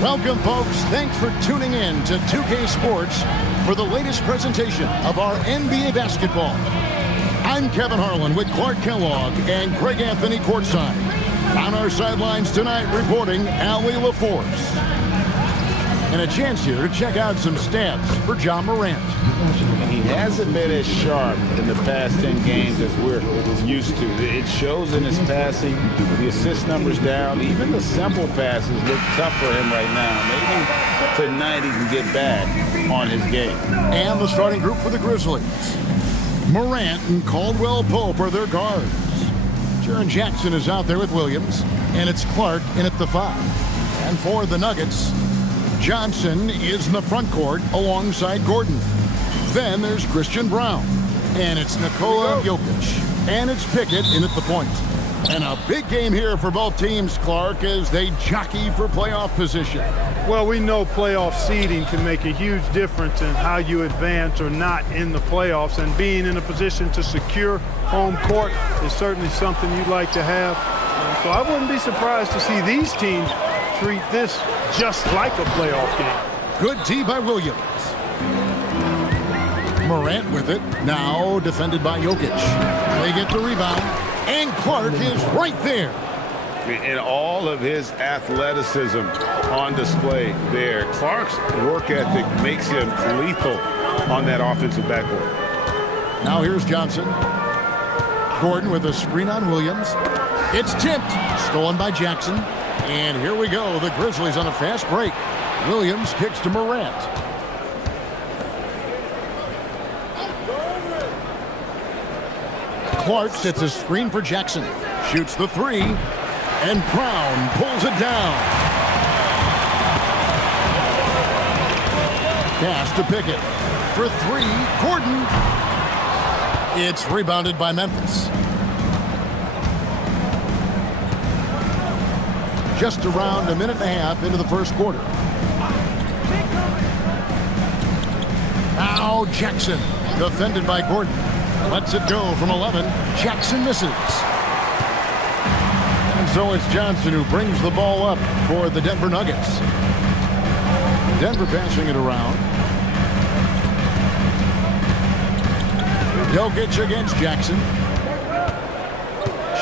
Welcome, folks. Thanks for tuning in to 2K Sports for the latest presentation of our NBA basketball. I'm Kevin Harlan with Clark Kellogg and Greg Anthony courtside. On our sidelines tonight, reporting Allie LaForce. And a chance here to check out some stats for John Morant. He hasn't been as sharp in the past 10 games as we're used to. It shows in his passing, the assist numbers down. Even the simple passes look tough for him right now. Maybe tonight he can get back on his game. And the starting group for the Grizzlies. Morant and Caldwell Pope are their guards. Jaren Jackson is out there with Williams, and it's Clark in at the 5. And for the Nuggets, Johnson is in the front court alongside Gordon. Then there's Christian Brown, and it's Nikola Jokic, and it's Pickett in at the point. And a big game here for both teams, Clark, as they jockey for playoff position. Well, we know playoff seeding can make a huge difference in how you advance or not in the playoffs, and being in a position to secure home court is certainly something you'd like to have. So I wouldn't be surprised to see these teams treat this just like a playoff game. Good D by Williams. Morant with it, now defended by Jokic. They get the rebound, and Clark is right there. And all of his athleticism on display there. Clark's work ethic makes him lethal on that offensive backboard. Now here's Johnson. Gordon with a screen on Williams. It's tipped, stolen by Jackson. And here we go, the Grizzlies on a fast break. Williams kicks to Morant. Clark sets a screen for Jackson. Shoots the 3. And Brown pulls it down. Pass to Pickett. For 3, Gordon. It's rebounded by Memphis. Just around a minute and a half into the first quarter. Now Jackson, defended by Gordon. Lets it go from 11. Jackson misses. And so it's Johnson who brings the ball up for the Denver Nuggets. Denver passing it around. Jokic against Jackson.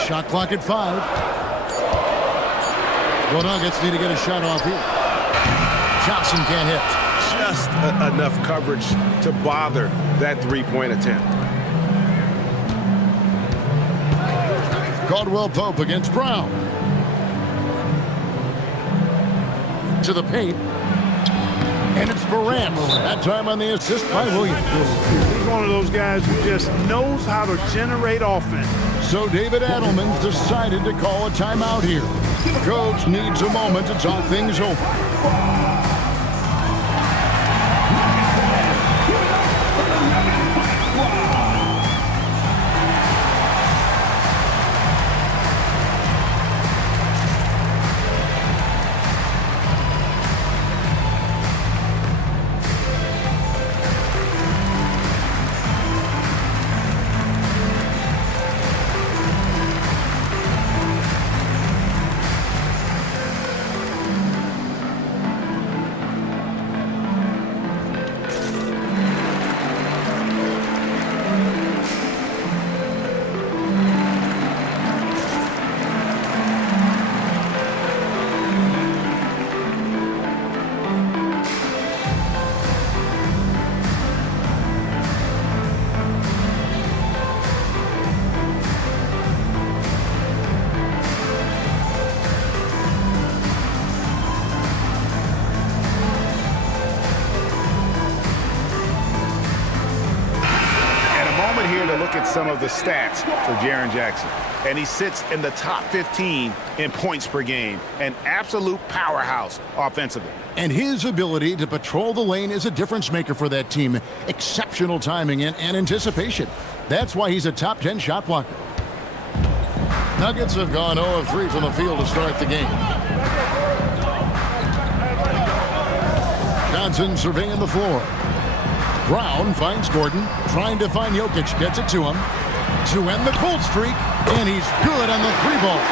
Shot clock at 5. The Nuggets need to get a shot off here. Johnson can't hit. Just enough coverage to bother that three-point attempt. Caldwell Pope against Brown. To the paint. And it's Morant. That time on the assist by Williams. He's one of those guys who just knows how to generate offense. So David Adelman's decided to call a timeout here. Coach needs a moment to talk things over. Look at some of the stats for Jaren Jackson. And he sits in the top 15 in points per game. An absolute powerhouse offensively. And his ability to patrol the lane is a difference maker for that team. Exceptional timing and anticipation. That's why he's a top 10 shot blocker. Nuggets have gone 0 of 3 from the field to start the game. Johnson surveying the floor. Brown finds Gordon, trying to find Jokic, gets it to him. To end the cold streak, and he's good on the 3 ball.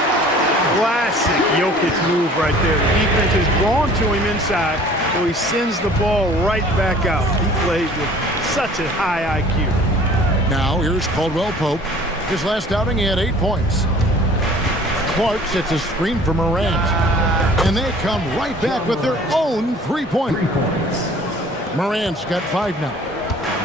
Classic Jokic move right there. The defense is drawn to him inside, so he sends the ball right back out. He plays with such a high IQ. Now here's Caldwell Pope. His last outing, he had 8 points. Clark sets a screen for Morant. And they come right back with their own three-pointer. Morant's got 5 now.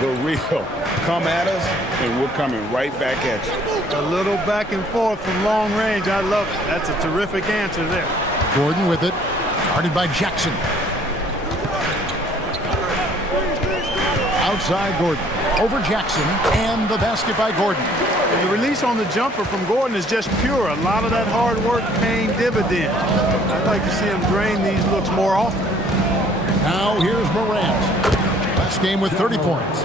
The real come at us, and we're coming right back at you. A little back and forth from long range. I love it. That's a terrific answer there. Gordon with it. Guarded by Jackson. Outside Gordon. Over Jackson. And the basket by Gordon. And the release on the jumper from Gordon is just pure. A lot of that hard work paying dividends. I'd like to see him drain these looks more often. Now here's Morant. Last game with 30 points.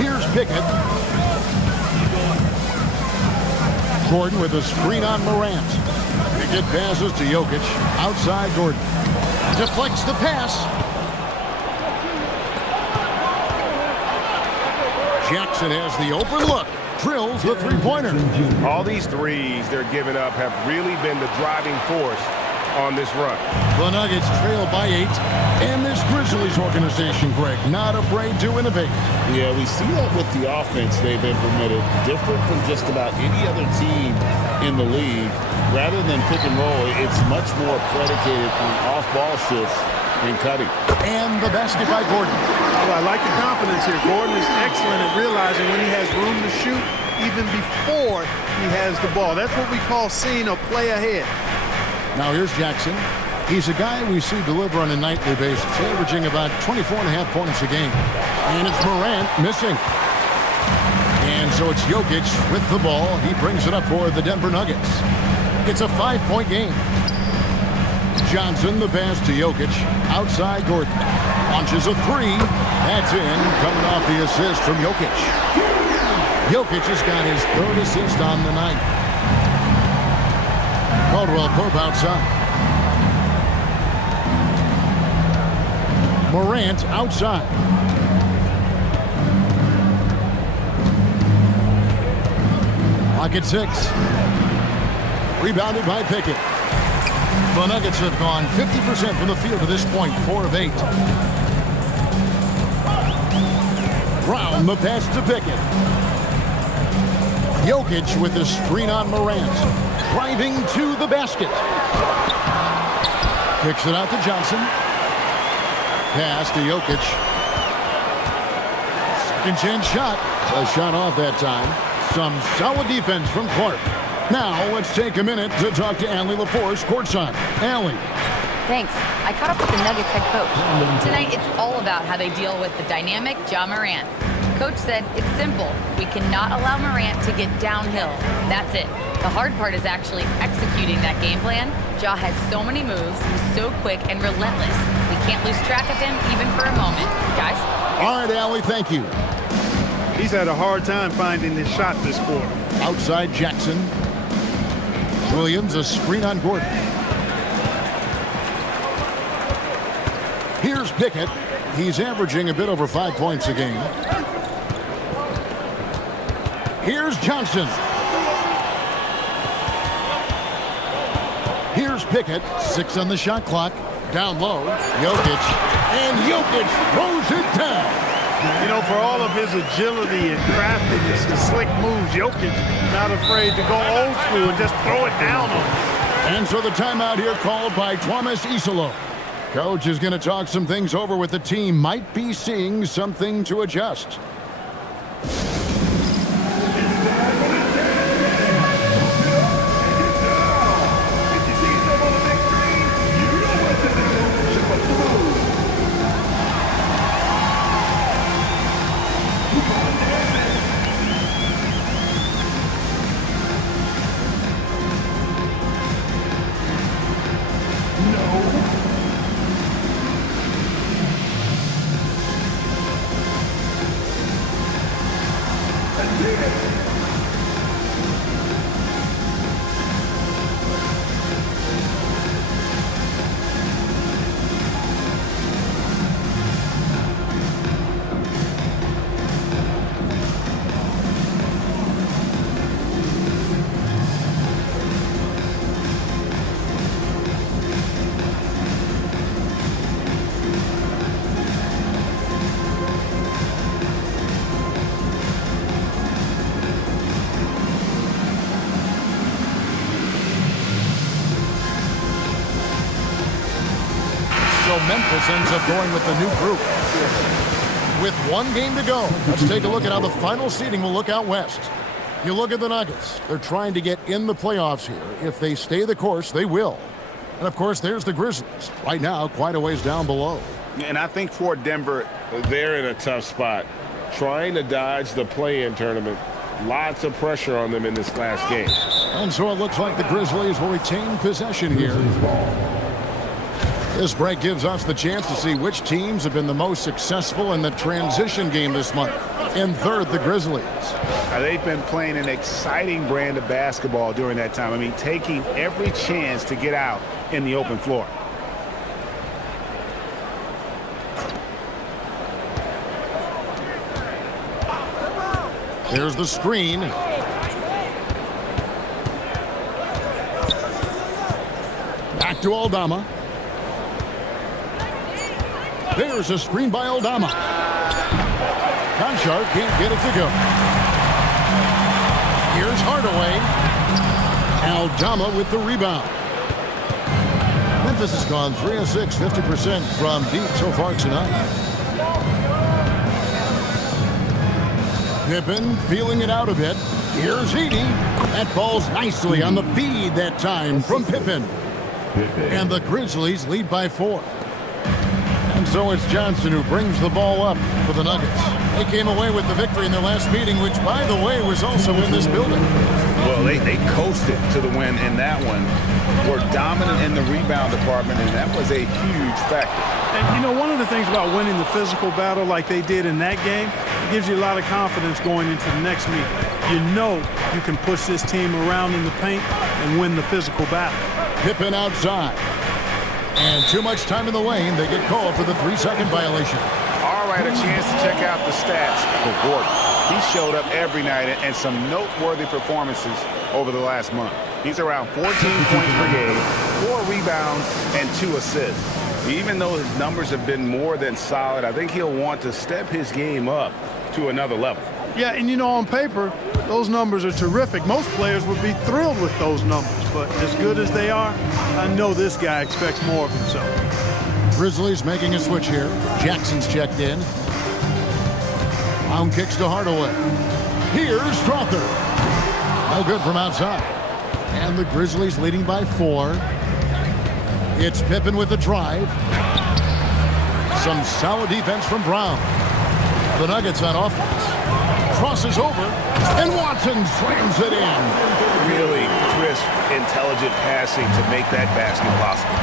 Here's Pickett. Gordon with a screen on Morant. Pickett passes to Jokic. Outside Gordon. Deflects the pass. Jackson has the open look. Drills the three-pointer. All these threes they're giving up have really been the driving force on this run. The Nuggets trail by 8. And this Grizzlies organization, Greg, not afraid to innovate. Yeah, we see that with the offense they've implemented, different from just about any other team in the league. Rather than pick and roll, it's much more predicated on off-ball shifts and cutting. And the basket by Gordon. Well, I like the confidence here. Gordon is excellent at realizing when he has room to shoot even before he has the ball. That's what we call seeing a play ahead. Now here's Jackson. He's a guy we see deliver on a nightly basis, averaging about 24.5 points a game. And it's Morant missing. And so it's Jokic with the ball. He brings it up for the Denver Nuggets. It's a 5-point game. Johnson, the pass to Jokic. Outside Gordon. Launches a three. That's in, coming off the assist from Jokic. Jokic has got his 3rd assist on the night. Caldwell Pope outside. Morant outside. Clock at 6. Rebounded by Pickett. The Nuggets have gone 50% from the field to this point, 4 of 8. Brown, the pass to Pickett. Jokic with the screen on Morant. Driving to the basket. Kicks it out to Johnson. Pass to Jokic. Second chance shot. A shot off that time. Some solid defense from Clark. Now let's take a minute to talk to Allie LaForce courtside. Allie. Thanks. I caught up with the Nuggets head coach. Tonight, it's all about how they deal with the dynamic Ja Morant. Coach said it's simple. We cannot allow Morant to get downhill. That's it. The hard part is actually executing that game plan. Ja has so many moves. He's so quick and relentless. We can't lose track of him even for a moment. Guys? All right, Allie, thank you. He's had a hard time finding his shot this quarter. Outside Jackson. Williams, a screen on Gordon. Here's Pickett. He's averaging a bit over 5 points a game. Here's Johnson. Here's Pickett. 6 on the shot clock. Down low. Jokic. And Jokic throws it down. You know, for all of his agility and craftiness and slick moves, Jokic not afraid to go old school and just throw it down on him. And so the timeout here called by Thomas Isolo. Coach is going to talk some things over with the team. Might be seeing something to adjust. Memphis ends up going with the new group. With one game to go, let's take a look at how the final seeding will look out west. You look at the Nuggets. They're trying to get in the playoffs here. If they stay the course, they will. And, of course, there's the Grizzlies. Right now, quite a ways down below. And I think for Denver, they're in a tough spot. Trying to dodge the play-in tournament. Lots of pressure on them in this last game. And so it looks like the Grizzlies will retain possession here. This break gives us the chance to see which teams have been the most successful in the transition game this month. In third, the Grizzlies. They've been playing an exciting brand of basketball during that time. I mean, taking every chance to get out in the open floor. There's the screen. Back to Aldama. There's a screen by Aldama. Conchar can't get it to go. Here's Hardaway. Aldama with the rebound. Memphis has gone 3 of 6, 50% from deep so far tonight. Pippen feeling it out a bit. Here's Edey. That falls nicely on the feed that time from Pippen. And the Grizzlies lead by 4. And so it's Johnson who brings the ball up for the Nuggets. They came away with the victory in their last meeting, which, by the way, was also in this building. Well, they coasted to the win in that one. Were dominant in the rebound department, and that was a huge factor. And, you know, one of the things about winning the physical battle like they did in that game, it gives you a lot of confidence going into the next meeting. You know you can push this team around in the paint and win the physical battle. Pippen outside. And too much time in the lane. They get called for the 3-second violation. All right, a chance to check out the stats for Gordon. He showed up every night and some noteworthy performances over the last month. He's around 14 points per game, 4 rebounds, and 2 assists. Even though his numbers have been more than solid, I think he'll want to step his game up to another level. Yeah, and you know, on paper, those numbers are terrific. Most players would be thrilled with those numbers, but as good as they are, I know this guy expects more of himself. Grizzlies making a switch here. Jackson's checked in. Brown kicks to Hardaway. Here's Strother. No good from outside. And the Grizzlies leading by 4. It's Pippen with the drive. Some solid defense from Brown. The Nuggets on offense. Crosses over, and Watson slams it in. Really crisp, intelligent passing to make that basket possible.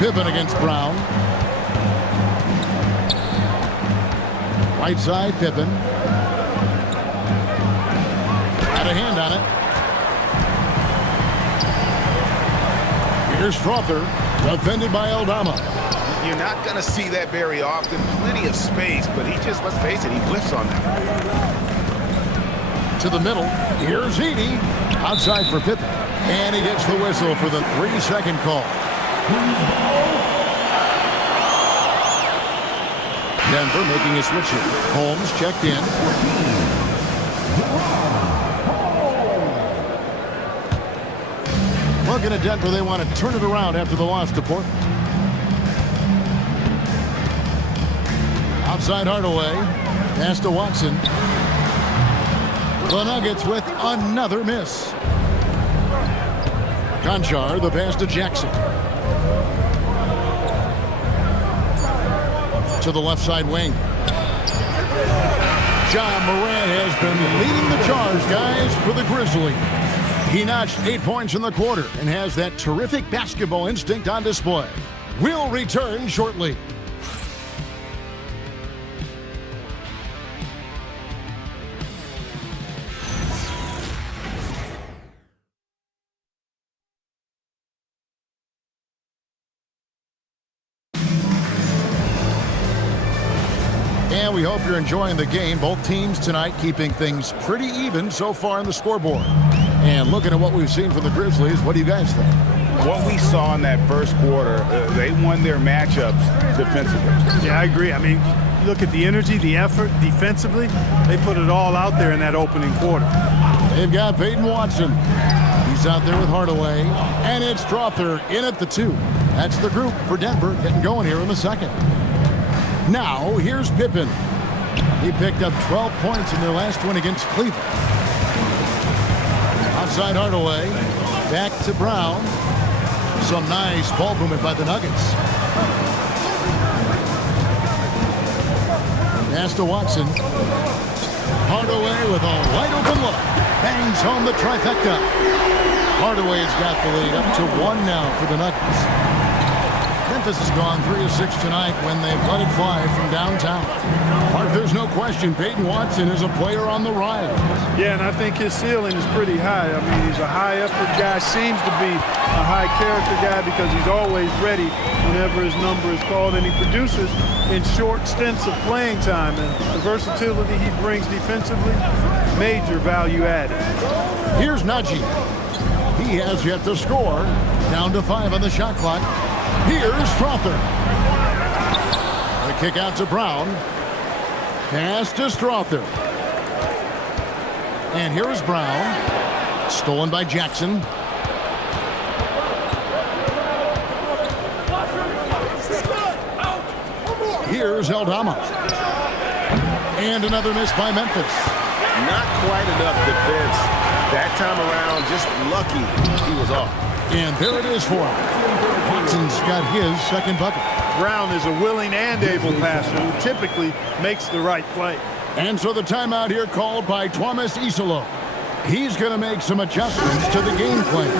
Pippen against Brown. Right side, Pippen. Got a hand on it. Here's Strother, defended by Aldama. You're not going to see that very often. Plenty of space, but he just, let's face it, he whiffs on that. To the middle. Here's Edey. Outside for Pippen. And he gets the whistle for the 3-second call. Denver making a switch here. Holmes checked in. Looking at Denver, they want to turn it around after the loss to Portland. Outside Hardaway. Pass to Watson. The Nuggets with another miss. Conchar, the pass to Jackson. To the left side wing. Ja Morant has been leading the charge, guys, for the Grizzlies. He notched 8 points in the quarter and has that terrific basketball instinct on display. We'll return shortly. And we hope you're enjoying the game. Both teams tonight keeping things pretty even so far on the scoreboard. And looking at what we've seen from the Grizzlies, what do you guys think? What we saw in that first quarter, they won their matchups defensively. Yeah, I agree. I mean, look at the energy, the effort defensively. They put it all out there in that opening quarter. They've got Peyton Watson. He's out there with Hardaway. And it's Strother in at the 2. That's the group for Denver getting going here in the second. Now, here's Pippen. He picked up 12 points in their last win against Cleveland. Outside Hardaway. Back to Brown. Some nice ball movement by the Nuggets. Pass to Watson. Hardaway with a wide open look. Bangs home the trifecta. Hardaway's got the lead up to 1 now for the Nuggets. Memphis has gone 3 of 6 tonight when they've let it fly from downtown. Mark, there's no question Peyton Watson is a player on the rise. Yeah, and I think his ceiling is pretty high. I mean, he's a high-effort guy, seems to be a high-character guy because he's always ready whenever his number is called, and he produces in short stints of playing time. And the versatility he brings defensively, major value added. Here's Najee. He has yet to score. Down to 5 on the shot clock. Here's Strother. The kick out to Brown. Pass to Strother. And here is Brown. Stolen by Jackson. Here's Aldama. And another miss by Memphis. Not quite enough defense that time around. Just lucky he was off. And there it is for him. Watson's got his second bucket. Brown is a willing and able passer who typically makes the right play. And so the timeout here called by Thomas Isolo. He's going to make some adjustments to the game plan.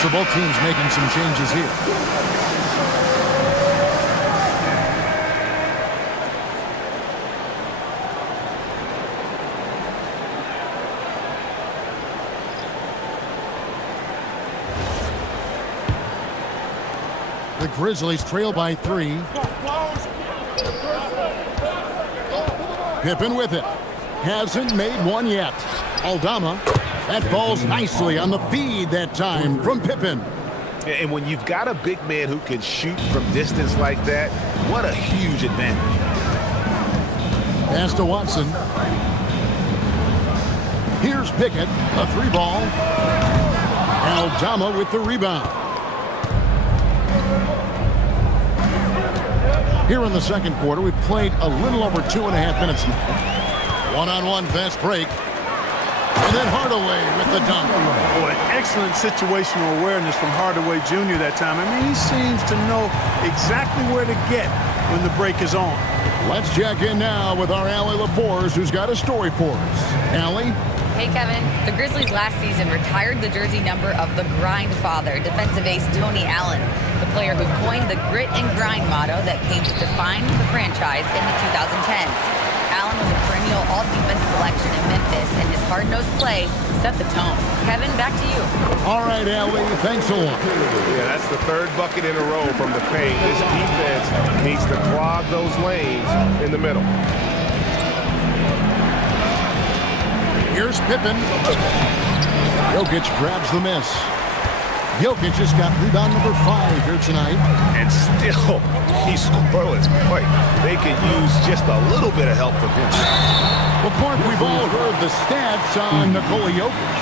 So both teams making some changes here. The Grizzlies trail by 3. Pippen with it. Hasn't made one yet. Aldama. That falls nicely on the feed that time from Pippen. And when you've got a big man who can shoot from distance like that, what a huge advantage. Pass to Watson. Here's Pickett, a 3-ball. Aldama with the rebound. Here in the second quarter, we've played a little over 2.5 minutes now. One-on-one fast break. And then Hardaway with the dunk. Boy, excellent situational awareness from Hardaway Jr. that time. I mean, he seems to know exactly where to get when the break is on. Let's check in now with our Allie LaForce, who's got a story for us. Allie? Hey, Kevin. The Grizzlies last season retired the jersey number of the grind father, defensive ace Tony Allen, the player who coined the grit and grind motto that came to define the franchise in the 2010s. Allen was a perennial all-defense selection in Memphis, and his hard-nosed play set the tone. Kevin, back to you. All right, Allie, thanks a lot. Yeah, that's the third bucket in a row from the paint. This defense needs to clog those lanes in the middle. Here's Pippen. Jokic grabs the miss. Jokic just got rebound number 5 here tonight. And still, he's scoreless. Boy, they could use just a little bit of help from him. Well, Clark, we've all heard the stats on Nikola Jokic.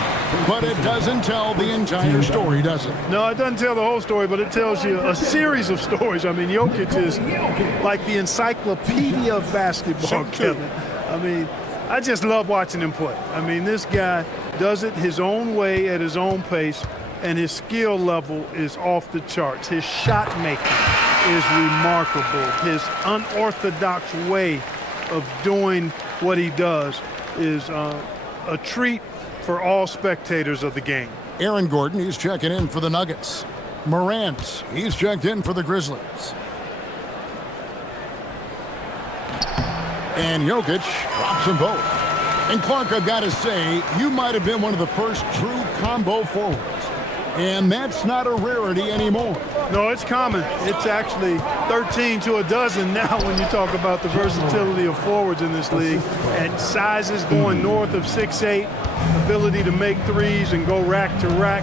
But it doesn't tell the entire story, does it? No, it doesn't tell the whole story, but it tells you a series of stories. I mean, Jokic is like the encyclopedia of basketball, Kevin. I mean, I just love watching him play. I mean, this guy does it his own way at his own pace, and his skill level is off the charts. His shot making is remarkable. His unorthodox way of doing what he does is a treat for all spectators of the game. Aaron Gordon, he's checking in for the Nuggets. Morant, he's checked in for the Grizzlies. And Jokic drops them both. And Clark, I've got to say, you might have been one of the first true combo forwards. And that's not a rarity anymore. No, it's common. It's actually 13 to a dozen now when you talk about the versatility of forwards in this league. And sizes going north of 6'8", ability to make threes and go rack to rack.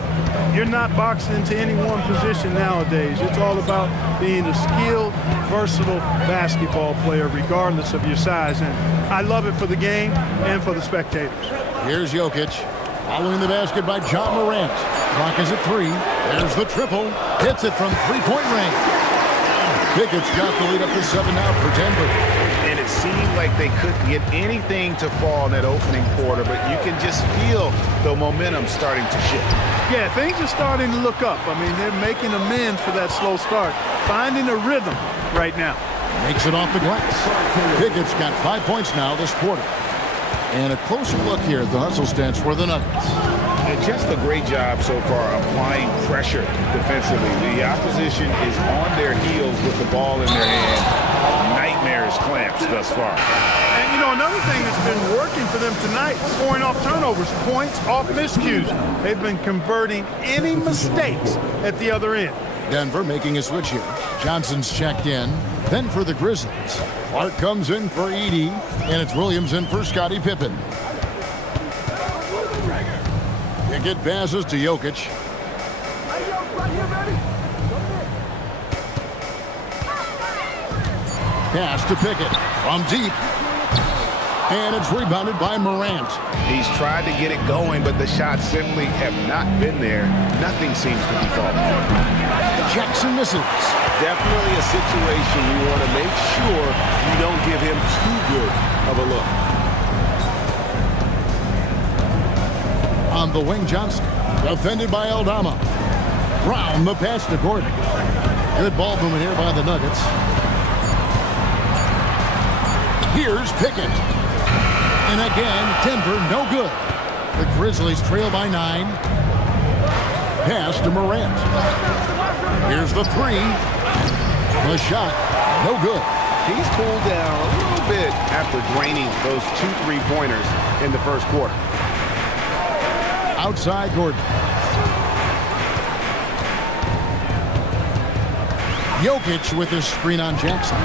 You're not boxed into any one position nowadays. It's all about being a skilled, versatile basketball player regardless of your size. And I love it for the game and for the spectators. Here's Jokic. Following the basket by John Morant. Clock is at 3. There's the triple. Hits it from three-point range. Pickett's got the lead up to 7 now for Denver. And it seemed like they couldn't get anything to fall in that opening quarter, but you can just feel the momentum starting to shift. Yeah, things are starting to look up. I mean, they're making amends for that slow start. Finding a rhythm right now. Makes it off the glass. Pickett's got 5 points now this quarter. And a closer look here at the hustle stats for the Nuggets. And just a great job so far applying pressure defensively. The opposition is on their heels with the ball in their hand. Nightmares clamps thus far. And, you know, another thing that's been working for them tonight, scoring off turnovers, points off miscues. They've been converting any mistakes at the other end. Denver making a switch here. Johnson's checked in. Then for the Grizzlies, Clark comes in for Edey, and it's Williams in for Scottie Pippen. Pickett passes to Jokic. Pass to Pickett from deep. And it's rebounded by Morant. He's tried to get it going, but the shots simply have not been there. Nothing seems to be falling. Jackson misses. Definitely a situation you want to make sure you don't give him too good of a look. On the wing, Johnson. Defended by Aldama. Brown, the pass to Gordon. Good ball movement here by the Nuggets. Here's Pickett. And again, Denver no good. The Grizzlies trail by 9. Pass to Morant. Here's the 3. The shot, no good. He's cooled down a little bit after draining those 2 3-pointers in the first quarter. Outside Gordon. Jokic with his screen on Jackson.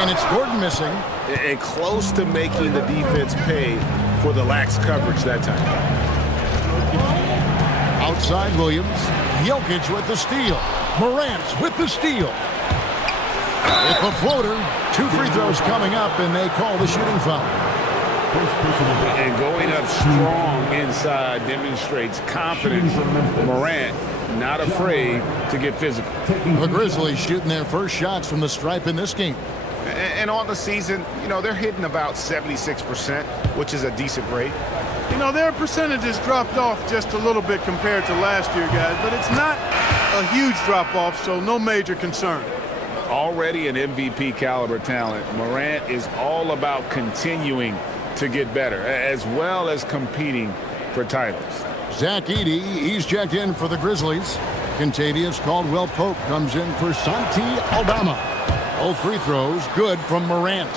And it's Gordon missing. And close to making the defense pay for the lax coverage that time. Outside Williams. Jokic with the steal. Morant with the steal. With the floater. 2 free throws coming up, and they call the shooting foul. And going up strong inside demonstrates confidence. Morant not afraid to get physical. The Grizzlies shooting their first shots from the stripe in this game. And on the season, you know, they're hitting about 76%, which is a decent rate. You know, their percentages dropped off just a little bit compared to last year, guys, but it's not a huge drop-off, so no major concern. Already an MVP caliber talent, Morant is all about continuing to get better, as well as competing for titles. Zach Edey, he's checked in for the Grizzlies. Kentavious Caldwell-Pope comes in for Santi Aldama. All free throws good from Morant.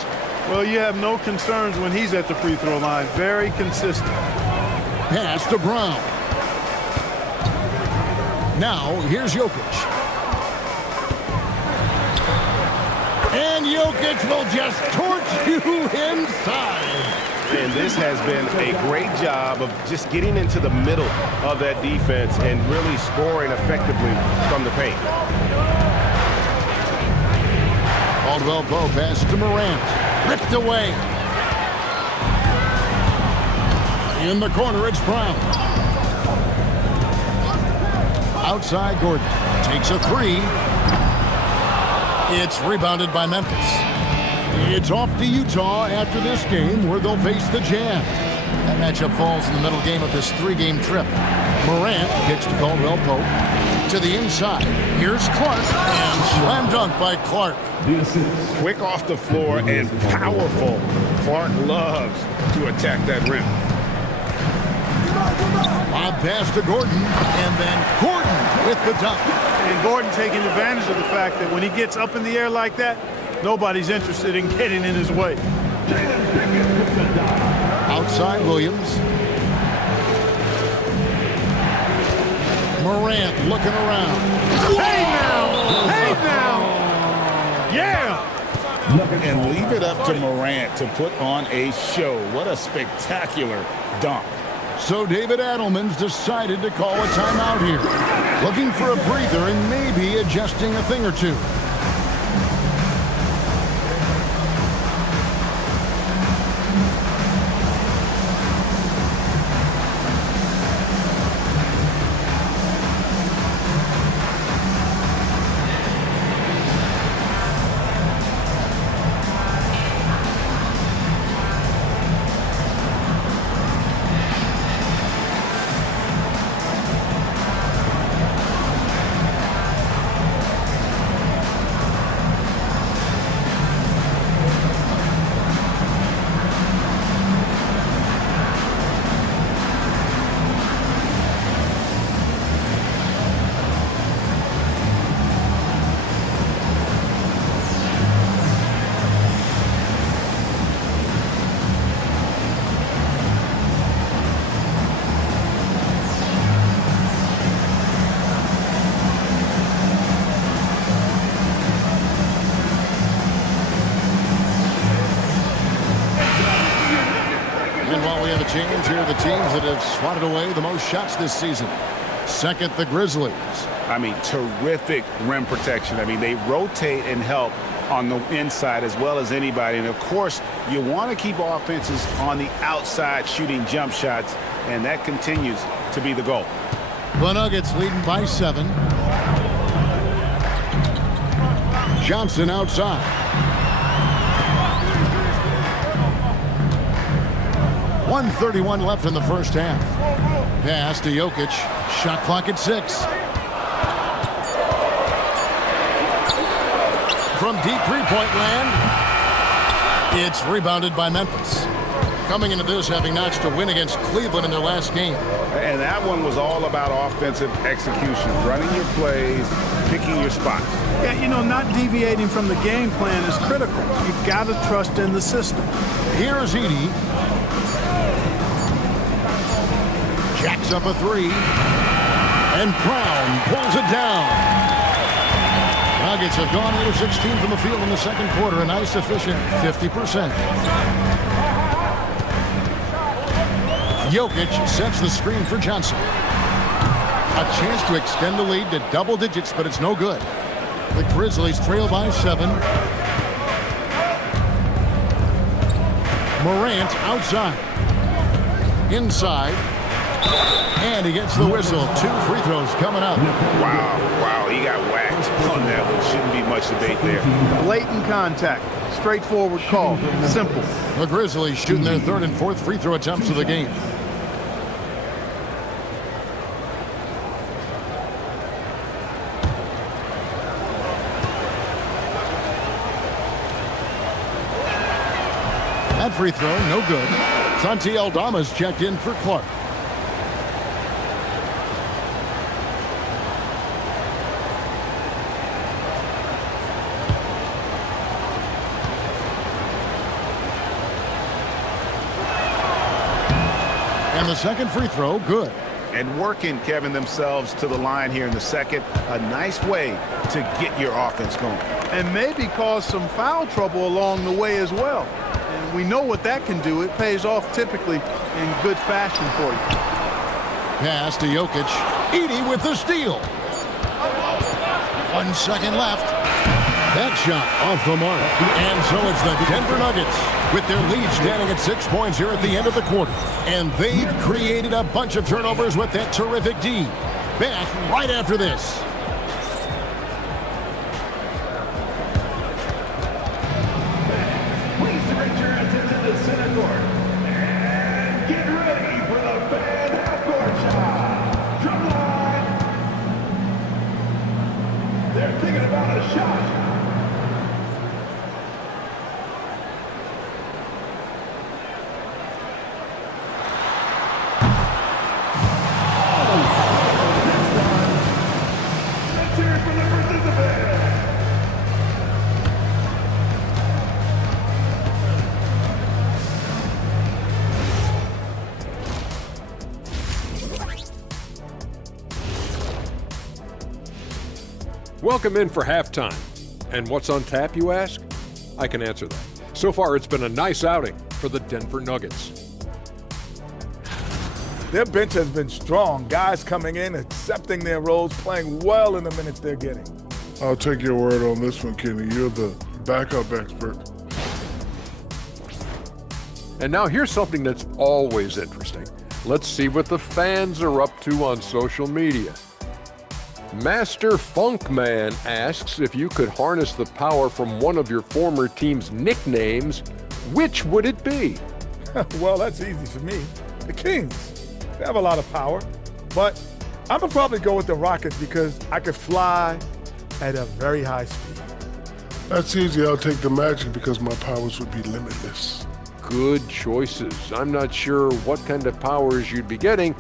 Well, you have no concerns when he's at the free throw line. Very consistent. Pass to Brown. Now, here's Jokic. And Jokic will just torch you inside. And this has been a great job of just getting into the middle of that defense and really scoring effectively from the paint. Caldwell-Pope pass to Morant. Ripped away. In the corner, it's Brown. Outside, Gordon takes a three. It's rebounded by Memphis. It's off to Utah after this game, where they'll face the Jazz. That matchup falls in the middle game of this three-game trip. Morant kicks to Caldwell Pope. To the inside. Here's Clark, and slam dunk by Clark. Quick off the floor and powerful. Clark loves to attack that rim. Lob pass to Gordon, and then Gordon with the dunk. And Gordon taking advantage of the fact that when he gets up in the air like that, nobody's interested in getting in his way. Outside, Williams. Morant looking around. Hey now! Hey now! Yeah! And leave it up to Morant to put on a show. What a spectacular dunk. So David Adelman's decided to call a timeout here. Looking for a breather and maybe adjusting a thing or two. Change here, the teams that have swatted away the most shots this season. Second, the Grizzlies. I mean, terrific rim protection. I mean, they rotate and help on the inside as well as anybody. And, of course, you want to keep offenses on the outside shooting jump shots, and that continues to be the goal. The Nuggets leading by 7. Johnson outside. 1:31 left in the first half. Pass to Jokic. Shot clock at 6. From deep three-point land, it's rebounded by Memphis. Coming into this, having notched a win against Cleveland in their last game. And that one was all about offensive execution, running your plays, picking your spots. Yeah, you know, not deviating from the game plan is critical. You've got to trust in the system. Here's Edey. Jacks up a three, and Brown pulls it down. Nuggets have gone 8 of 16 from the field in the second quarter, a nice efficient 50%. Jokic sets the screen for Johnson. A chance to extend the lead to double digits, but it's no good. The Grizzlies trail by 7. Morant outside. Inside. And he gets the whistle. 2 free throws coming up. Wow, he got whacked on that one. Shouldn't be much debate there. Blatant contact. Straightforward call. Simple. The Grizzlies shooting their 3rd and 4th free throw attempts of the game. That free throw, no good. Santi Aldama's checked in for Clark. And the second free throw, good. And working, Kevin, themselves to the line here in the second. A nice way to get your offense going. And maybe cause some foul trouble along the way as well. And we know what that can do. It pays off typically in good fashion for you. Pass to Jokic. Edey with the steal. 1 second left. That shot off the mark. And so it's the Denver Nuggets with their lead standing at 6 points here at the end of the quarter. And they've created a bunch of turnovers with that terrific D. Back right after this. Please direct your attention to the center court. And get ready for the fan half-court shot. Dribble line. They're thinking about a shot. Welcome in for halftime. And what's on tap, you ask? I can answer that. So far, it's been a nice outing for the Denver Nuggets. Their bench has been strong. Guys coming in, accepting their roles, playing well in the minutes they're getting. I'll take your word on this one, Kenny. You're the backup expert. And now here's something that's always interesting. Let's see what the fans are up to on social media. Master Funkman asks if you could harness the power from one of your former team's nicknames, which would it be? Well, that's easy for me. The Kings. They have a lot of power. But I'm going to probably go with the Rockets because I could fly at a very high speed. That's easy. I'll take the Magic because my powers would be limitless. Good choices. I'm not sure what kind of powers you'd be getting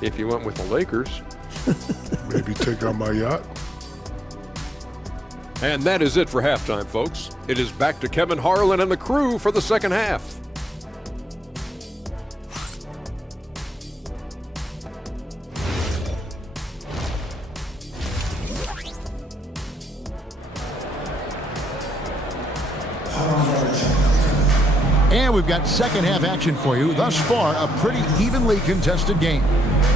if you went with the Lakers. Maybe take out my yacht. And that is it for halftime, folks. It is back to Kevin Harlan and the crew for the second half. And we've got second half action for you. Thus far, a pretty evenly contested game.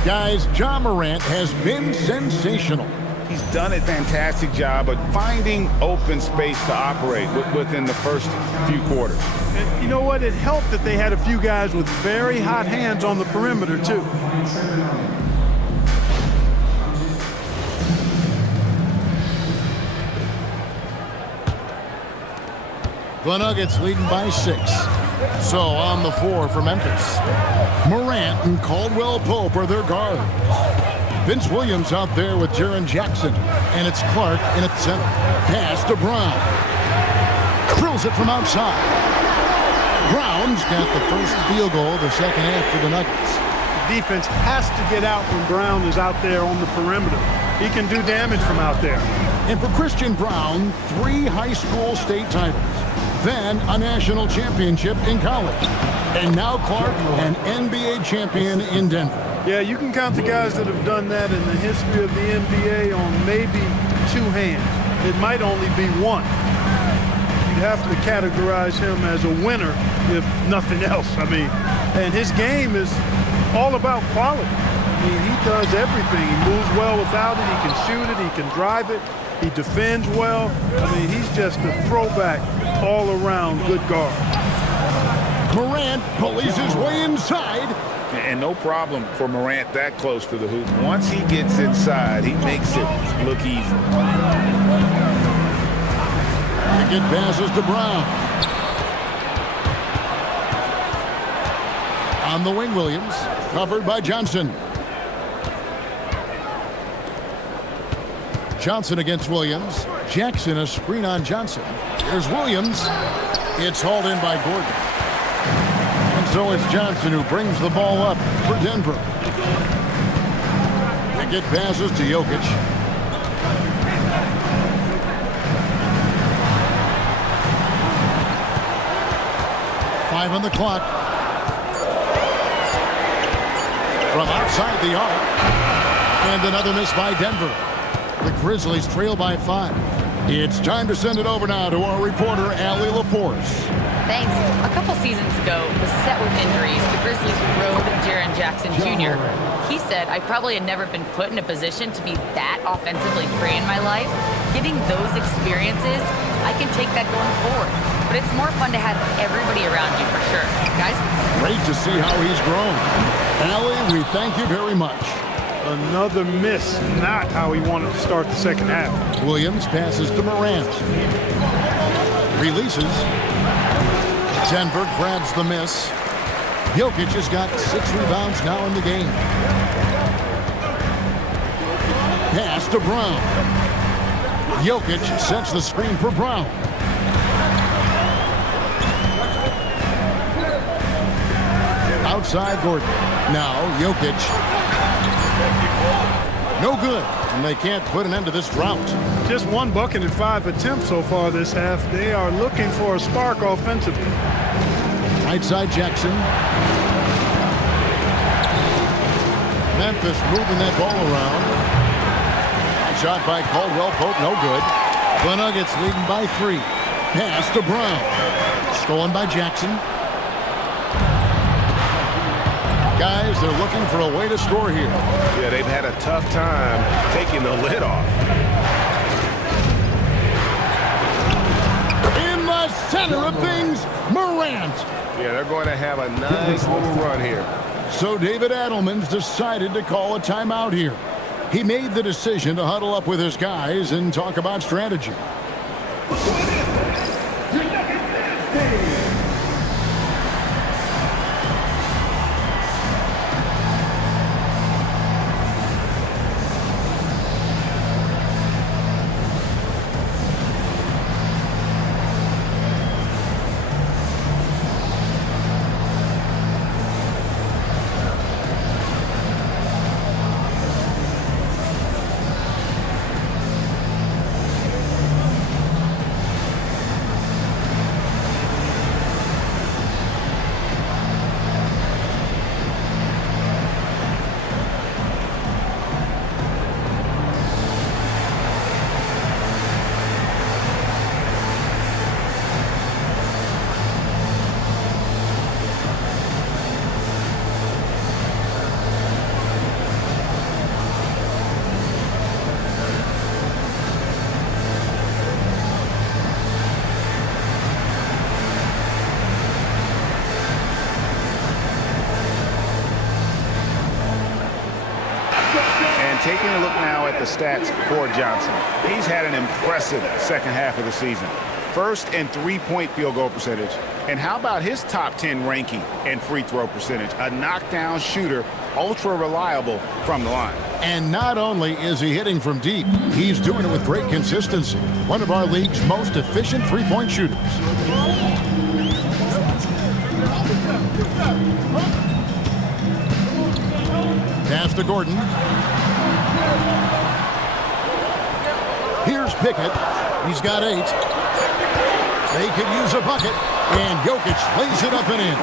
Guys, Ja Morant has been sensational. He's done a fantastic job of finding open space to operate within the first few quarters. And you know what? It helped that they had a few guys with very hot hands on the perimeter, too. The Nuggets leading by 6. So on the floor for Memphis, Morant and Caldwell Pope are their guards. Vince Williams out there with Jaren Jackson, and it's Clark in at center. Pass to Brown. Drills it from outside. Brown's got the first field goal of the second half for the Nuggets. The defense has to get out when Brown is out there on the perimeter. He can do damage from out there. And for Christian Brown, 3 high school state titles. Then a national championship in college. And now Clark, an NBA champion in Denver. Yeah, you can count the guys that have done that in the history of the NBA on maybe 2 hands. It might only be 1. You'd have to categorize him as a winner if nothing else. I mean, and his game is all about quality. I mean, he does everything. He moves well without it. He can shoot it. He can drive it. He defends well. I mean, he's just a throwback all-around good guard. Morant bullies his way inside. And no problem for Morant that close to the hoop. Once he gets inside, he makes it look easy. Pickett passes to Brown. On the wing, Williams, covered by Johnson. Johnson against Williams. Jackson a screen on Johnson. Here's Williams. It's hauled in by Gordon. And so it's Johnson who brings the ball up for Denver. Pickett passes to Jokic. Five on the clock. From outside the arc. And another miss by Denver. The Grizzlies trail by 5. It's time to send it over now to our reporter, Allie LaForce. Thanks. A couple seasons ago, beset with injuries, the Grizzlies rode Jaren Jackson Jr. He said, I probably had never been put in a position to be that offensively free in my life. Getting those experiences can take that going forward. But it's more fun to have everybody around you for sure. Guys? Great to see how he's grown. Allie, we thank you very much. Another miss, not how he wanted to start the second half. Williams passes to Morant. Releases. Denver grabs the miss. Jokic has got 6 rebounds now in the game. Pass to Brown. Jokic sets the screen for Brown. Outside Gordon. Now Jokic. No good, and they can't put an end to this drought. Just 1 bucket in 5 attempts so far this half. They are looking for a spark offensively. Right side Jackson. Memphis moving that ball around. Shot by Caldwell Pope, no good. The Nuggets leading by 3. Pass to Brown. Stolen by Jackson. Guys, they're looking for a way to score here. Yeah, they've had a tough time taking the lid off. In the center of things, Morant. Yeah, they're going to have a nice little run here. So David Adelman's decided to call a timeout here. He made the decision to huddle up with his guys and talk about strategy. Taking a look now at the stats for Johnson. He's had an impressive second half of the season. First in 3-point field goal percentage. And how about his top 10 ranking and free throw percentage? A knockdown shooter, ultra reliable from the line. And not only is he hitting from deep, he's doing it with great consistency. One of our league's most efficient three-point shooters. Pass to Gordon. Here's Pickett. He's got 8. They could use a bucket. And Jokic lays it up and in.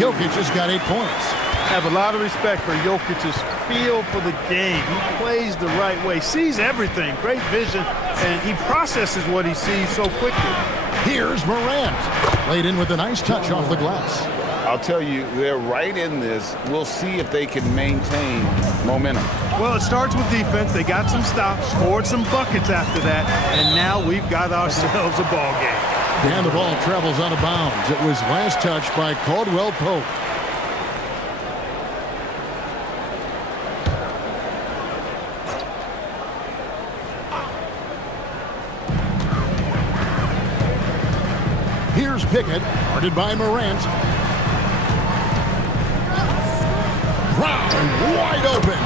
Jokic has got 8 points. I have a lot of respect for Jokic's feel for the game. He plays the right way, sees everything, great vision, and he processes what he sees so quickly. Here's Morant. Laid in with a nice touch off the glass. I'll tell you, they're right in this. We'll see if they can maintain momentum. Well, it starts with defense. They got some stops, scored some buckets after that, and now we've got ourselves a ball game. And the ball travels out of bounds. It was last touched by Caldwell Pope. Here's Pickett, guarded by Morant. Brown, wide open.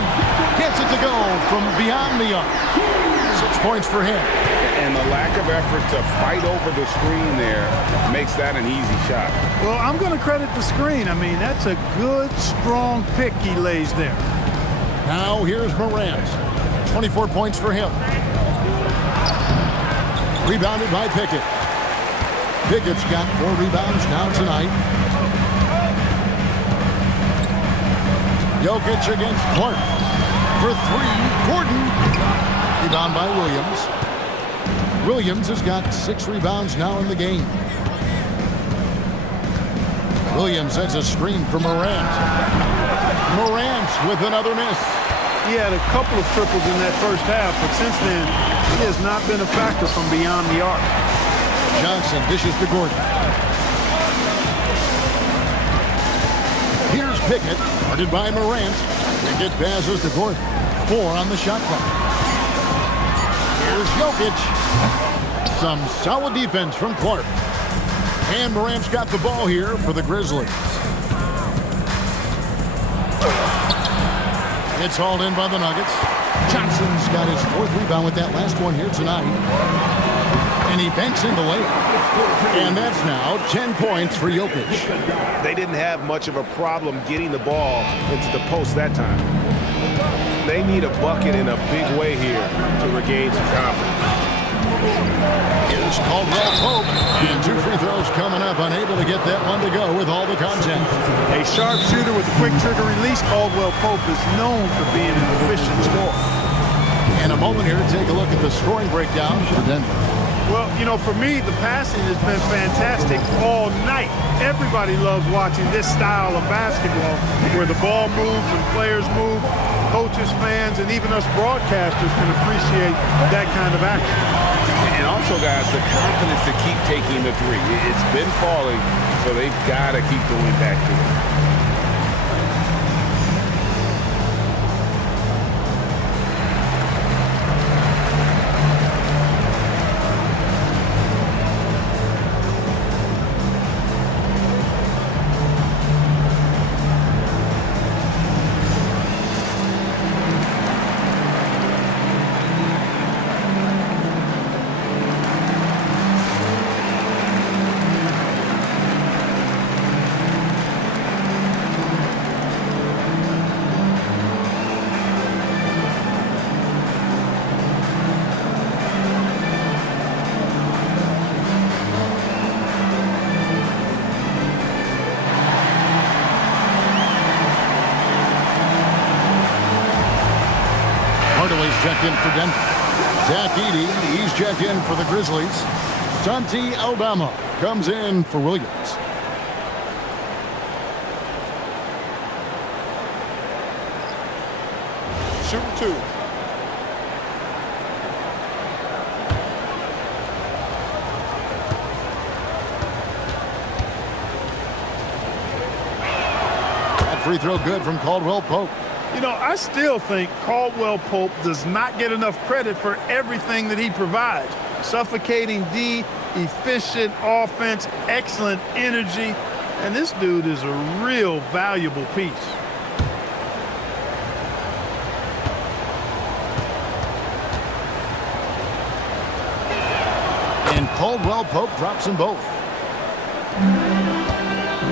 Gets it to go from beyond the arc. 6 points for him. And the lack of effort to fight over the screen there makes that an easy shot. Well, I'm going to credit the screen. I mean, that's a good, strong pick he lays there. Now here's Morant. 24 points for him. Rebounded by Pickett. Pickett's got 4 rebounds now tonight. Jokic against Clark. For 3, Gordon. Rebound by Williams. Williams has got 6 rebounds now in the game. Williams has a screen for Morant. Morant with another miss. He had a couple of triples in that first half, but since then, he has not been a factor from beyond the arc. Johnson dishes to Gordon. Here's Pickett, guarded by Morant. Pickett passes to Gordon. 4 on the shot clock. Here's Jokic. Some solid defense from Clark. And Morant's got the ball here for the Grizzlies. It's hauled in by the Nuggets. Johnson's got his 4th rebound with that last one here tonight. And he banks in the layup. And that's now 10 points for Jokic. They didn't have much of a problem getting the ball into the post that time. They need a bucket in a big way here to regain some confidence. Here's Caldwell Pope. And 2 free throws coming up. Unable to get that one to go with all the contact. A sharpshooter with a quick trigger release. Caldwell Pope is known for being an efficient scorer. In a moment here to take a look at the scoring breakdown for Denver. Well, you know, for me, the passing has been fantastic all night. Everybody loves watching this style of basketball where the ball moves and players move. Coaches, fans, and even us broadcasters can appreciate that kind of action. And also, guys, the confidence to keep taking the three. It's been falling, so they've got to keep going back to it. Checked in for Denver. Zach Edey, he's checked in for the Grizzlies. Santi Aldama comes in for Williams. Shooting 2. That free throw good from Caldwell Pope. You know, I still think Caldwell Pope does not get enough credit for everything that he provides. Suffocating D, efficient offense, excellent energy, and this dude is a real valuable piece. And Caldwell Pope drops them both.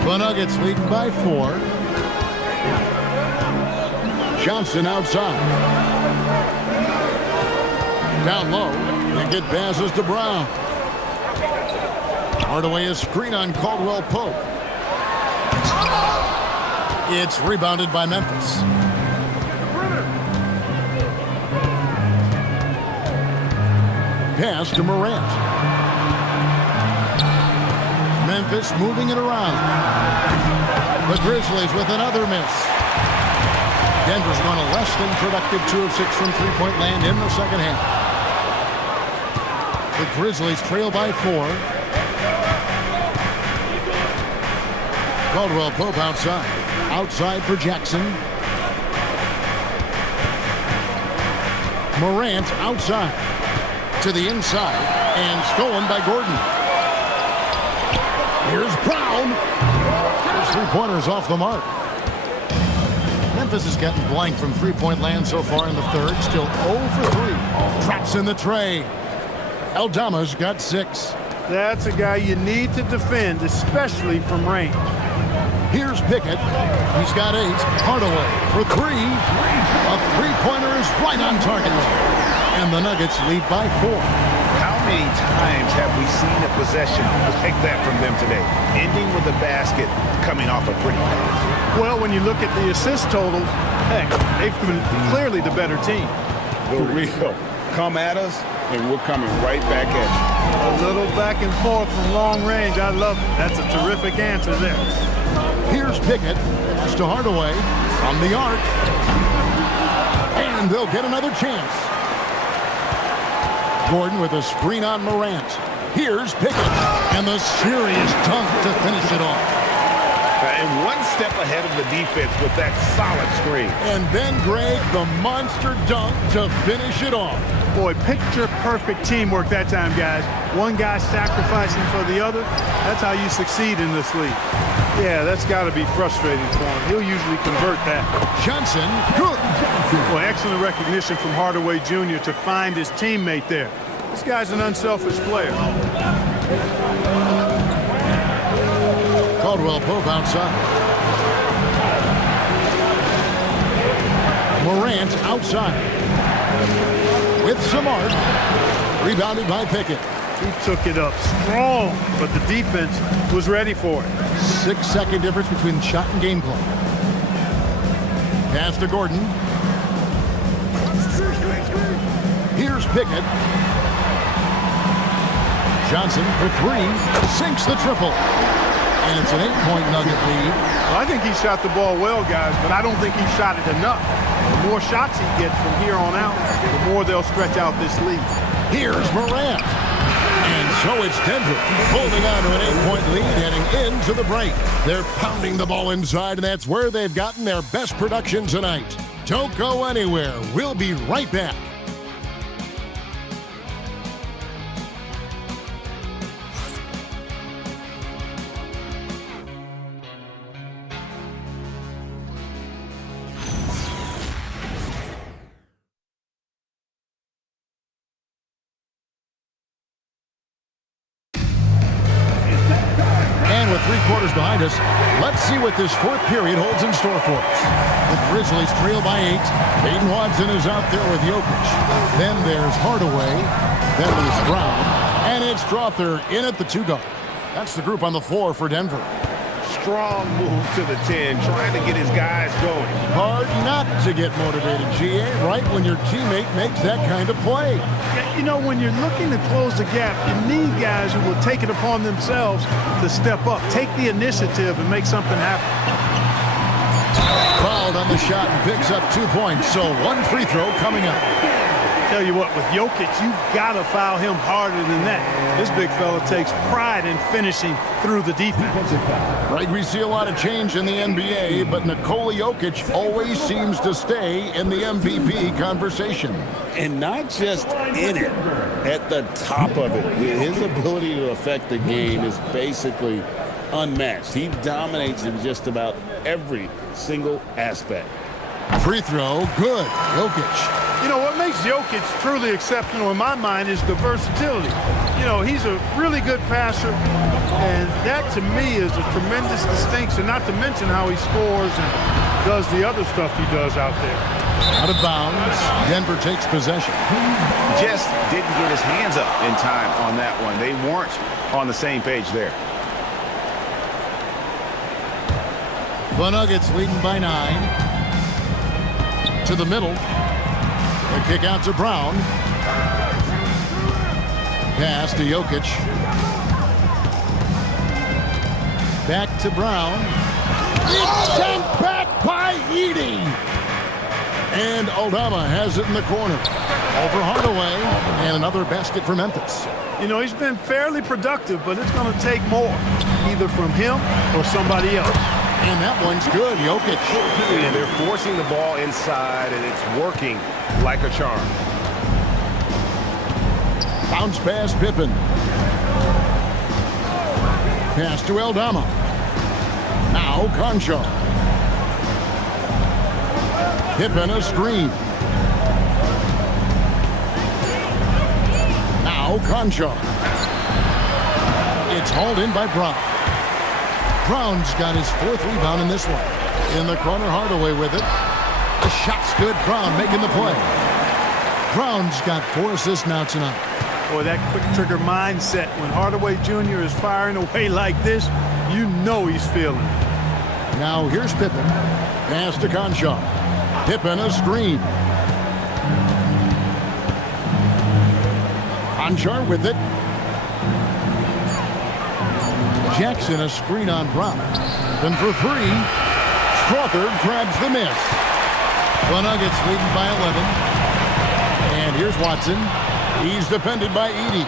The Nuggets leading by 4. Johnson outside. Down low. And get passes to Brown. Hardaway is screen on Caldwell Pope. It's rebounded by Memphis. Pass to Morant. Memphis moving it around. The Grizzlies with another miss. Denver's gone a less than productive 2 of 6 from three-point land in the second half. The Grizzlies trail by 4. Caldwell Pope outside. Outside for Jackson. Morant outside. To the inside. And stolen by Gordon. Here's Brown. His three-pointers off the mark. Memphis has gotten blank from three-point land so far in the third. Still 0 for 3. Drops in the tray. Aldama's got 6. That's a guy you need to defend, especially from range. Here's Pickett. He's got 8. Hardaway for 3. A three-pointer is right on target. And the Nuggets lead by 4. How many times have we seen a possession like that from them today? Ending with a basket, coming off a pretty pass. Well, when you look at the assist totals, heck, they've been clearly the better team. The real. Come at us, and we're coming right back at you. A little back and forth from long range. I love it. That's a terrific answer there. Here's Pickett. Pass to Hardaway from the arc. And they'll get another chance. Gordon with a screen on Morant. Here's Pickett, and the serious dunk to finish it off. And one step ahead of the defense with that solid screen. And then, Greg, the monster dunk to finish it off. Boy, picture-perfect teamwork that time, guys. One guy sacrificing for the other. That's how you succeed in this league. Yeah, that's got to be frustrating for him. He'll usually convert that. Johnson, good. Well, excellent recognition from Hardaway Jr. to find his teammate there. This guy's an unselfish player. Caldwell Pope outside. Morant outside. With Samart. Rebounded by Pickett. He took it up strong, but the defense was ready for it. 6-second difference between shot and game clock. Pass to Gordon. Here's Pickett. Johnson for three. Sinks the triple. And it's an 8-point Nugget lead. Well, I think he shot the ball well, guys, but I don't think he shot it enough. The more shots he gets from here on out, the more they'll stretch out this lead. Here's Morant. And so it's Denver holding on to an 8-point lead heading into the break. They're pounding the ball inside, and that's where they've gotten their best production tonight. Don't go anywhere. We'll be right back. Behind us, let's see what this fourth period holds in store for us. The Grizzlies trail by 8. Peyton Watson is out there with Jokic. Then there's Hardaway. Then there's Brown. And it's Strother in at the 2-guard. That's the group on the floor for Denver. Strong move to the 10, trying to get his guys going. Hard not to get motivated, GA, right when your teammate makes that kind of play. Yeah, you know, when you're looking to close the gap, you need guys who will take it upon themselves to step up, take the initiative, and make something happen. Fouled on the shot and picks up 2 points, so one free throw coming up. Tell you what, with Jokic, you've got to foul him harder than that. This big fella takes pride in finishing through the defense. Right, we see a lot of change in the NBA, but Nikola Jokic always seems to stay in the MVP conversation. And not just in it, at the top of it. His ability to affect the game is basically unmatched. He dominates in just about every single aspect. Free throw, good. Jokic. You know, what makes Jokic truly exceptional in my mind is the versatility. You know, he's a really good passer, and that to me is a tremendous distinction, not to mention how he scores and does the other stuff he does out there. Out of bounds, Denver takes possession. Just didn't get his hands up in time on that one. They weren't on the same page there. The Nuggets leading by 9. To the middle. The kick out to Brown. Pass to Jokic. Back to Brown. It's sent back by Edey. And Aldama has it in the corner. Over Hardaway. And another basket for Memphis. You know, he's been fairly productive, but it's going to take more, either from him or somebody else. And that one's good, Jokic. And they're forcing the ball inside, and it's working like a charm. Bounce pass, Pippen. Pass to Aldama. Now Conchar. Pippen a screen. Now Conchar. It's hauled in by Brown. Brown's got his 4th rebound in this one. In the corner, Hardaway with it. The shot's good. Brown making the play. Brown's got 4 assists now tonight. Boy, that quick trigger mindset, when Hardaway Jr. is firing away like this, you know he's feeling it. Now here's Pippen. Pass to Conchar. Pippen a screen. Conchar with it. Jackson a screen on Brown. Then for 3. Strother grabs the miss. The Nuggets leading by 11. And here's Watson. He's defended by Edey.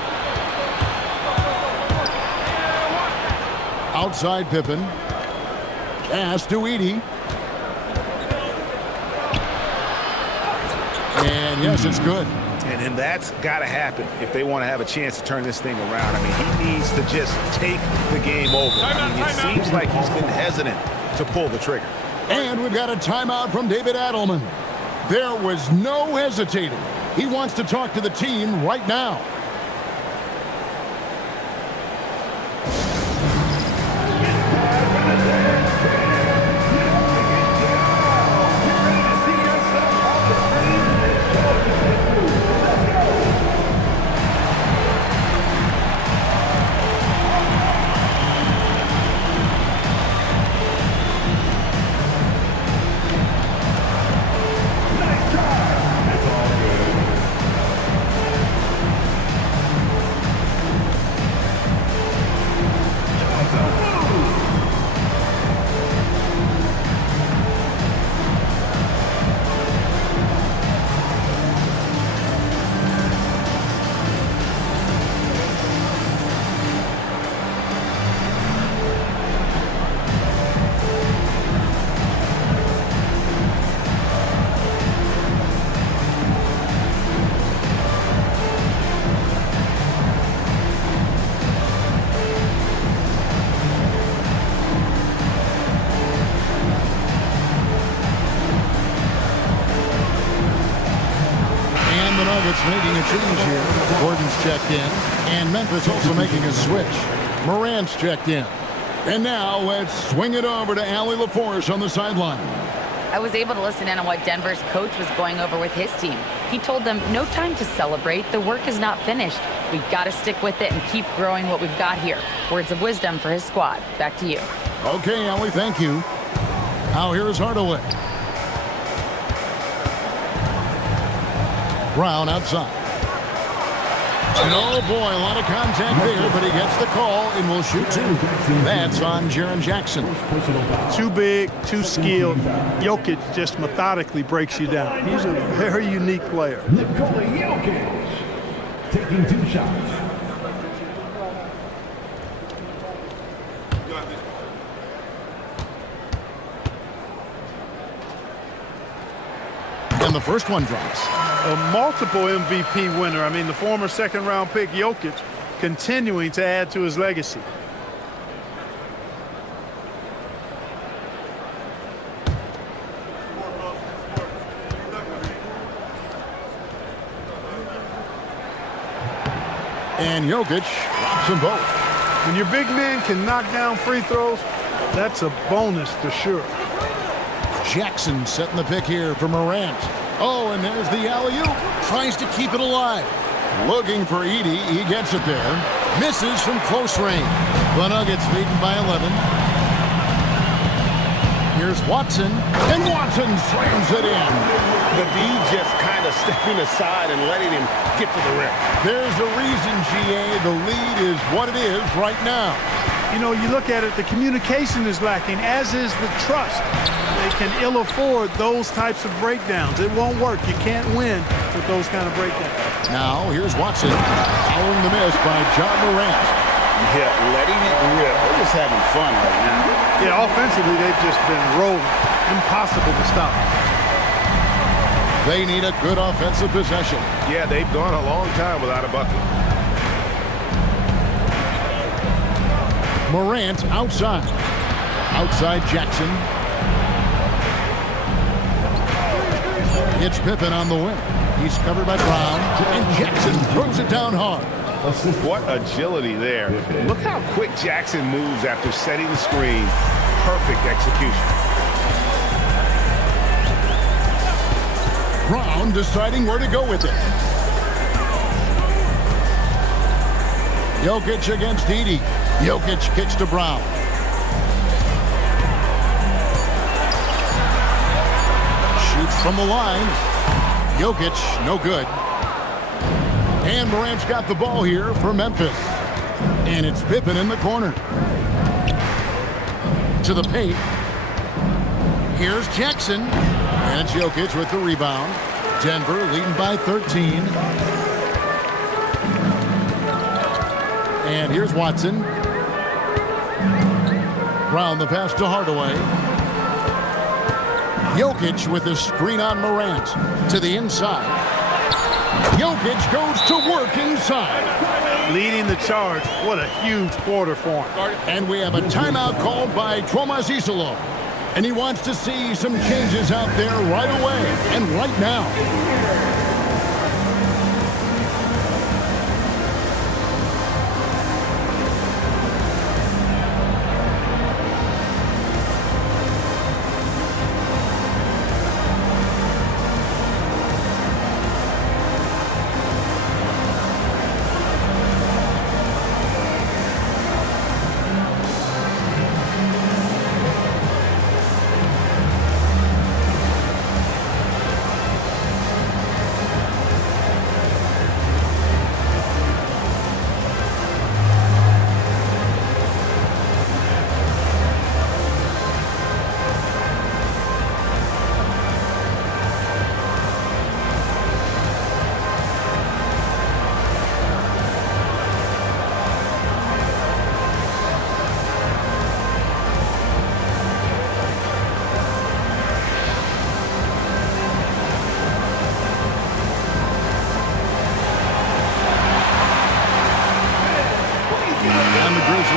Outside Pippen. Pass to Edie. And yes, it's good. And that's got to happen if they want to have a chance to turn this thing around. I mean, he needs to just take the game over. I mean, it seems like he's been hesitant to pull the trigger. And we've got a timeout from David Adelman. There was no hesitating. He wants to talk to the team right now. Making a change here. Gordon's checked in. And Memphis also making a switch. Morant's checked in. And now let's swing it over to Allie LaForce on the sideline. I was able to listen in on what Denver's coach was going over with his team. He told them, no time to celebrate. The work is not finished. We've got to stick with it and keep growing what we've got here. Words of wisdom for his squad. Back to you. Okay, Allie, thank you. Now here's Hardaway. Brown outside. And oh boy, a lot of contact there, but he gets the call and will shoot two. That's on Jaren Jackson. Too big, too skilled. Jokic just methodically breaks you down. He's a very unique player. Nikola Jokic taking 2 shots. And the first one drops. A multiple MVP winner. I mean, the former second-round pick Jokic continuing to add to his legacy. And Jokic drops them both. When your big man can knock down free throws, that's a bonus for sure. Jackson setting the pick here for Morant. Oh, and there's the alley-oop. Tries to keep it alive. Looking for Edie. He gets it there. Misses from close range. The Nuggets leading by 11. Here's Watson. And Watson slams it in. The D just kind of stepping aside and letting him get to the rim. There's a reason, GA. The lead is what it is right now. You know, you look at it, the communication is lacking, as is the trust. They can ill afford those types of breakdowns. It won't work. You can't win with those kind of breakdowns. Now, here's Watson. Following the miss by John Morant. Yeah, letting it rip. They're just having fun right now. Yeah, offensively, they've just been rolling. Impossible to stop. They need a good offensive possession. Yeah, they've gone a long time without a bucket. Morant outside. Outside Jackson. It's Pippen on the wing. He's covered by Brown. And Jackson throws it down hard. What agility there. Look how quick Jackson moves after setting the screen. Perfect execution. Brown deciding where to go with it. Jokic against Edie. Jokic kicks to Brown. Shoots from the line. Jokic, no good. And Morant's got the ball here for Memphis. And it's Pippen in the corner. To the paint. Here's Jackson. And it's Jokic with the rebound. Denver leading by 13. And here's Watson. Round the pass to Hardaway. Jokic with the screen on Morant. To the inside. Jokic goes to work inside. Leading the charge. What a huge quarter for him. And we have a timeout called by Tomas Isolo. And he wants to see some changes out there right away and right now.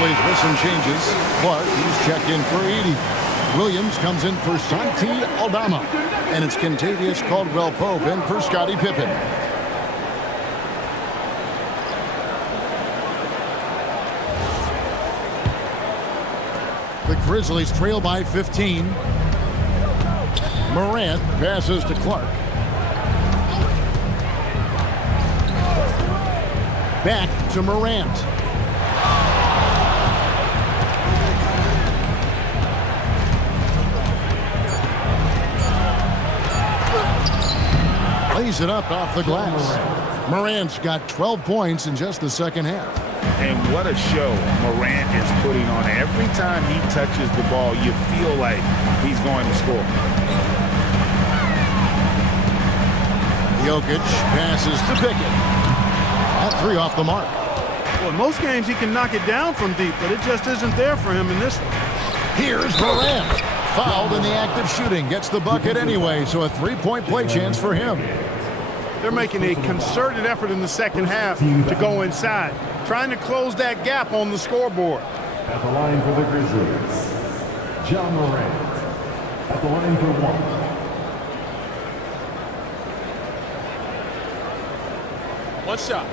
With some changes. Clark, he's checked in for 80. Williams comes in for Santi Aldama. And it's Kentavious Caldwell-Pope in for Scottie Pippen. The Grizzlies trail by 15. Morant passes to Clark. Back to Morant. Lays it up off the glass. Morant's got 12 points in just the second half. And what a show Morant is putting on. Every time he touches the ball, you feel like he's going to score. Jokic passes to Pickett. All three off the mark. Well, in most games he can knock it down from deep, but it just isn't there for him in this one. Here's Morant. Fouled in the act of shooting. Gets the bucket anyway, so a three-point play chance for him. They're making a concerted effort in the second half to go inside, trying to close that gap on the scoreboard. At the line for the Grizzlies, John Morant. At the line for one. One shot.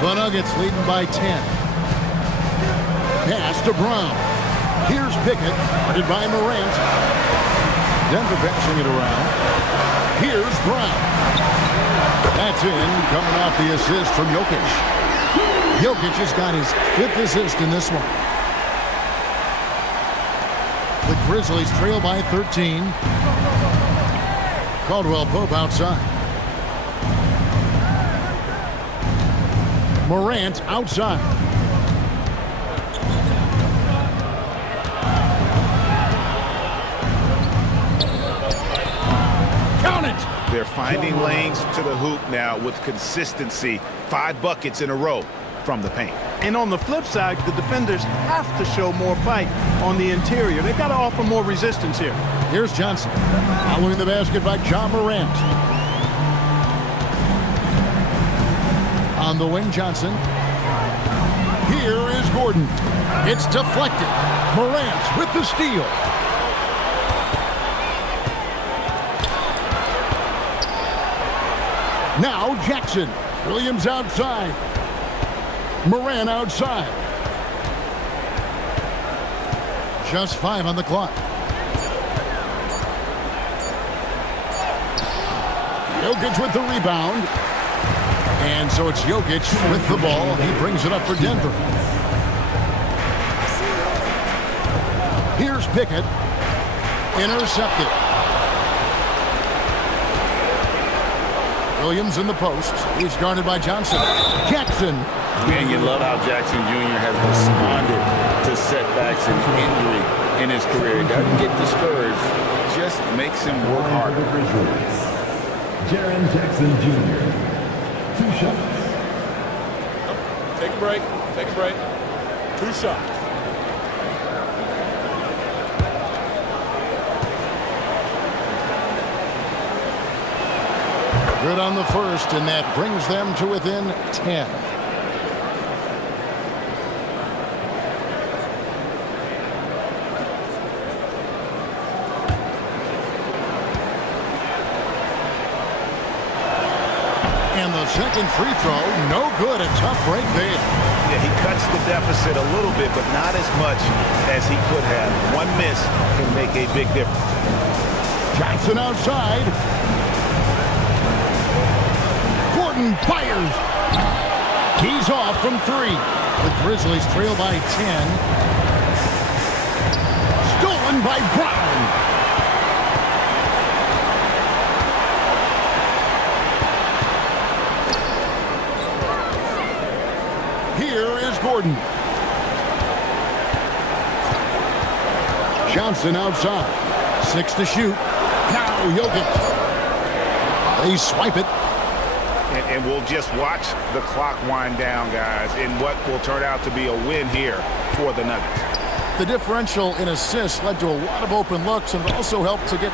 The Nuggets leading by 10. Pass to Brown. Here's Pickett, guarded by Morant. Denver passing it around. Here's Brown. That's in, coming off the assist from Jokic. Jokic has got his 5th assist in this one. The Grizzlies trail by 13. Caldwell-Pope outside. Morant outside. Count it! They're finding lanes to the hoop now with consistency. 5 buckets in a row from the paint. And on the flip side, the defenders have to show more fight on the interior. They've got to offer more resistance here. Here's Johnson. Following the basket by John Morant. On the wing, Johnson. Here is Gordon. It's deflected. Morant with the steal. Now Jackson. Williams outside. Morant outside. Just 5 on the clock. Jokic with the rebound. And so it's Jokic with the ball. He brings it up for Denver. Here's Pickett. Intercepted. Williams in the post. He's guarded by Johnson. Jackson. Man, you love how Jackson Jr. has responded to setbacks and injury in his career. He doesn't get discouraged, just makes him work harder. Jaren Jackson Jr. 2 shots. Take a break. Take a break. 2 shots. Good on the first, and that brings them to within 10. And the second free throw, no good. A tough break there. Yeah, he cuts the deficit a little bit, but not as much as he could have. One miss can make a big difference. Johnson outside. Gordon fires. He's off from 3. The Grizzlies trail by 10. Stolen by Brown. Here is Gordon. Johnson outside. 6 to shoot. Now Jokic. They swipe it. And we'll just watch the clock wind down, guys, in what will turn out to be a win here for the Nuggets. The differential in assists led to a lot of open looks, and it also helped to get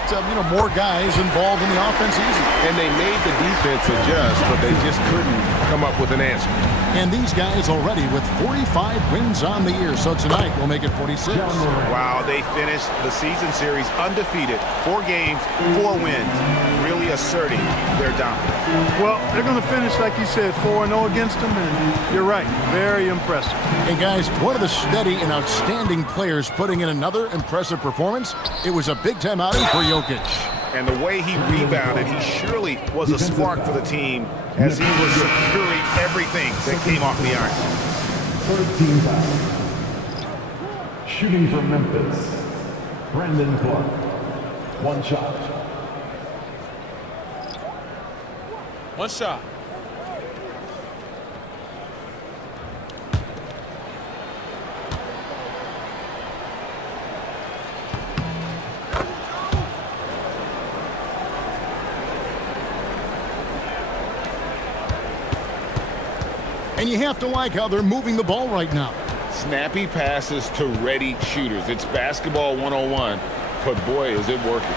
more guys involved in the offense easy. And they made the defense adjust, but they just couldn't come up with an answer. And these guys already with 45 wins on the year, so tonight we'll make it 46. Wow, they finished the season series undefeated. 4 games, 4 wins, really asserting their dominance. Well, they're going to finish, like you said, 4-0 against them, and you're right, very impressive. And guys, one of the steady and outstanding players putting in another impressive performance. It was a big-time outing for Jokic. And the way he rebounded, he surely was a spark for the team as he was securing everything that came off the iron. 13 fouls. Shooting for Memphis, Brandon Clark. 1 shot. 1 shot. And you have to like how they're moving the ball right now. Snappy passes to ready shooters. It's basketball 101, but boy, is it working.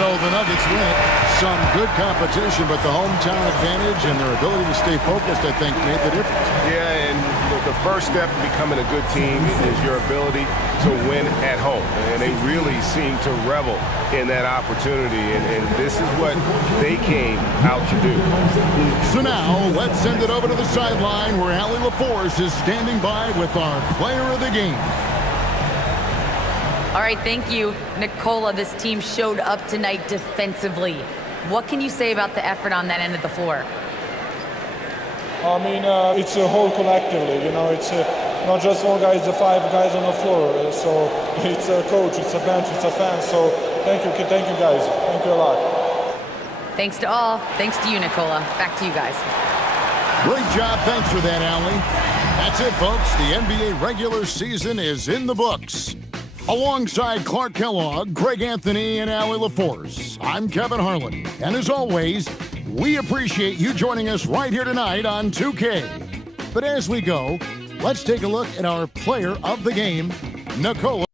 So the Nuggets win it. Some good competition, but the hometown advantage and their ability to stay focused, I think, made the difference. Yeah, and the first step in becoming a good team is your ability to win at home. And they really seem to revel in that opportunity, and this is what they came out to do. So now, let's send it over to the sideline where Allie LaForce is standing by with our player of the game. All right, thank you, Nicola. This team showed up tonight defensively. What can you say about the effort on that end of the floor? I mean, it's a whole collectively, it's not just one guy, it's the 5 guys on the floor. So it's a coach, it's a bench, it's a fan. So thank you guys. Thank you a lot. Thanks to all. Thanks to you, Nicola. Back to you guys. Great job. Thanks for that, Allie. That's it, folks. The NBA regular season is in the books. Alongside Clark Kellogg, Greg Anthony, and Allie LaForce, I'm Kevin Harlan. And as always, we appreciate you joining us right here tonight on 2K. But as we go, let's take a look at our player of the game, Nicola.